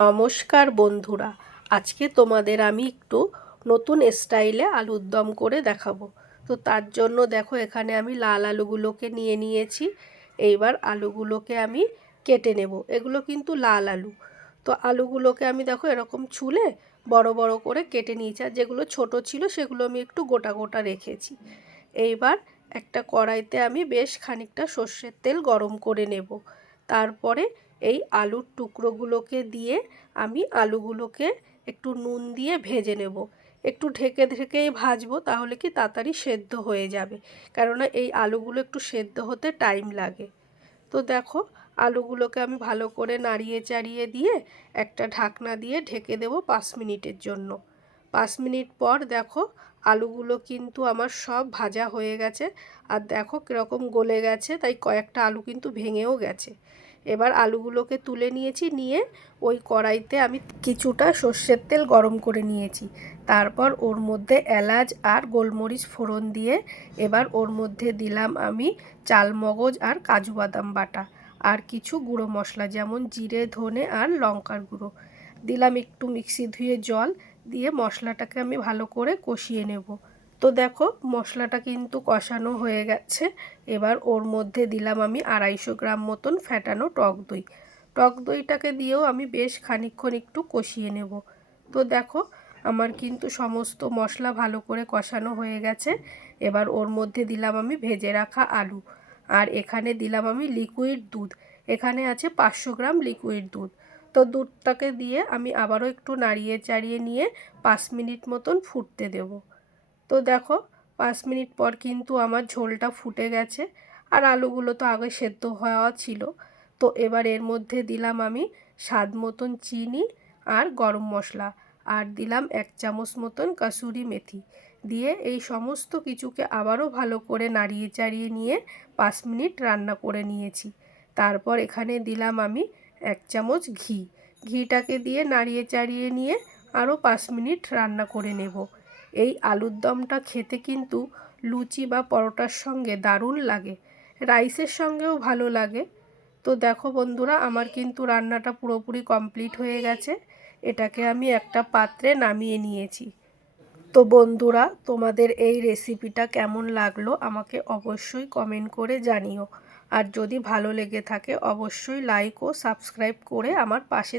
নমস্কার বন্ধুরা, আজকে তোমাদের আমি একটু নতুন স্টাইলে আলুর দম করে দেখাবো। তো তার জন্য দেখো, এখানে আমি লাল আলুগুলোকে নিয়ে নিয়েছি। এইবার আলুগুলোকে আমি কেটে নেব। এগুলো কিন্তু লাল আলু। তো আলুগুলোকে আমি দেখো এরকম ছুলে বড় বড় করে কেটে নিয়েছি, আর যেগুলো ছোট ছিল সেগুলো আমি একটু গোটা গোটা রেখেছি। এইবার একটা কড়াইতে আমি বেশ খানিকটা সর্ষের তেল গরম করে নেব। তারপরে এই আলুর টুকরোগুলোকে দিয়ে আমি আলুগুলোকে একটু নুন দিয়ে ভেজে নেব। একটু ঢেকে ঢেকেই ভাজবো, তাহলে কি তাড়াতাড়ি সেদ্ধ হয়ে যাবে, কেননা এই আলুগুলো একটু সেদ্ধ হতে টাইম লাগে। তো দেখো, আলুগুলোকে আমি ভালো করে নাড়িয়ে চাড়িয়ে দিয়ে একটা ঢাকনা দিয়ে ঢেকে দেবো 5 মিনিটের জন্য। 5 মিনিট পর দেখো, আলুগুলো কিন্তু আমার সব ভাজা হয়ে গেছে। আর দেখো কীরকম গলে গেছে, তাই কয়েকটা আলু কিন্তু ভেঙেও গেছে। এবার আলুগুলোকে তুলে নিয়েছি, নিয়ে ওই কড়াইতে আমি কিছুটা সর্ষের তেল গরম করে নিয়েছি। তারপর ওর মধ্যে এলাচ আর গোলমরিচ ফোড়ন দিয়ে এবার ওর মধ্যে দিলাম আমি চালমগজ আর কাজু বাদাম বাটা, আর কিছু গুঁড়ো মশলা যেমন জিরে, ধনে আর লঙ্কার গুঁড়ো দিলাম। একটু মিক্সি ধুয়ে জল দিয়ে মশলাটাকে আমি ভালো করে কষিয়ে নেব। তো দেখো, মশলাটা কিন্তু কষানো হয়ে গেছে। এবার ওর মধ্যে দিলাম আমি 250 গ্রাম মতন ফ্যাটানো টক দই। টক দইটাকে দিয়েও আমি বেশ খানিকক্ষণ একটু কষিয়ে নেব। তো দেখো, আমার কিন্তু সমস্ত মশলা ভালো করে কষানো হয়ে গেছে। এবার ওর মধ্যে দিলাম আমি ভেজে রাখা আলু, আর এখানে দিলাম আমি লিকুইড দুধ। এখানে আছে 500 গ্রাম লিকুইড দুধ। তো দুধটাকে দিয়ে আমি আবারও একটু নাড়িয়ে চাড়িয়ে নিয়ে 5 মিনিট মতন ফুটতে দেব। তো দেখো, 5 মিনিট পর কিন্তু আমার ঝোলটা ফুটে গেছে, আর আলুগুলো তো আগে সেদ্ধ হওয়া ছিল। তো এবার এর মধ্যে দিলাম আমি স্বাদ মতন চিনি আর গরম মশলা, আর দিলাম 1 চামচ মতন কাসুরি মেথি দিয়ে এই সমস্ত কিছুকে আবারও ভালো করে নাড়িয়ে চাড়িয়ে নিয়ে 5 মিনিট রান্না করে নিয়েছি। তারপর এখানে দিলাম আমি 1 চামচ ঘি। ঘিটাকে দিয়ে নাড়িয়ে চাড়িয়ে নিয়ে আরও 5 মিনিট রান্না করে নেব। এই আলুর দমটা খেতে কিন্তু লুচি বা পরোটার সঙ্গে দারুণ লাগে, রাইসের সঙ্গেও ভালো লাগে। তো দেখো বন্ধুরা, আমার কিন্তু রান্নাটা পুরোপুরি কমপ্লিট হয়ে গেছে। এটাকে আমি একটা পাত্রে নামিয়ে নিয়েছি। তো বন্ধুরা, তোমাদের এই রেসিপিটা কেমন লাগলো আমাকে অবশ্যই কমেন্ট করে জানিও। আর যদি ভালো লেগে থাকে অবশ্যই লাইক ও সাবস্ক্রাইব করে আমার পাশে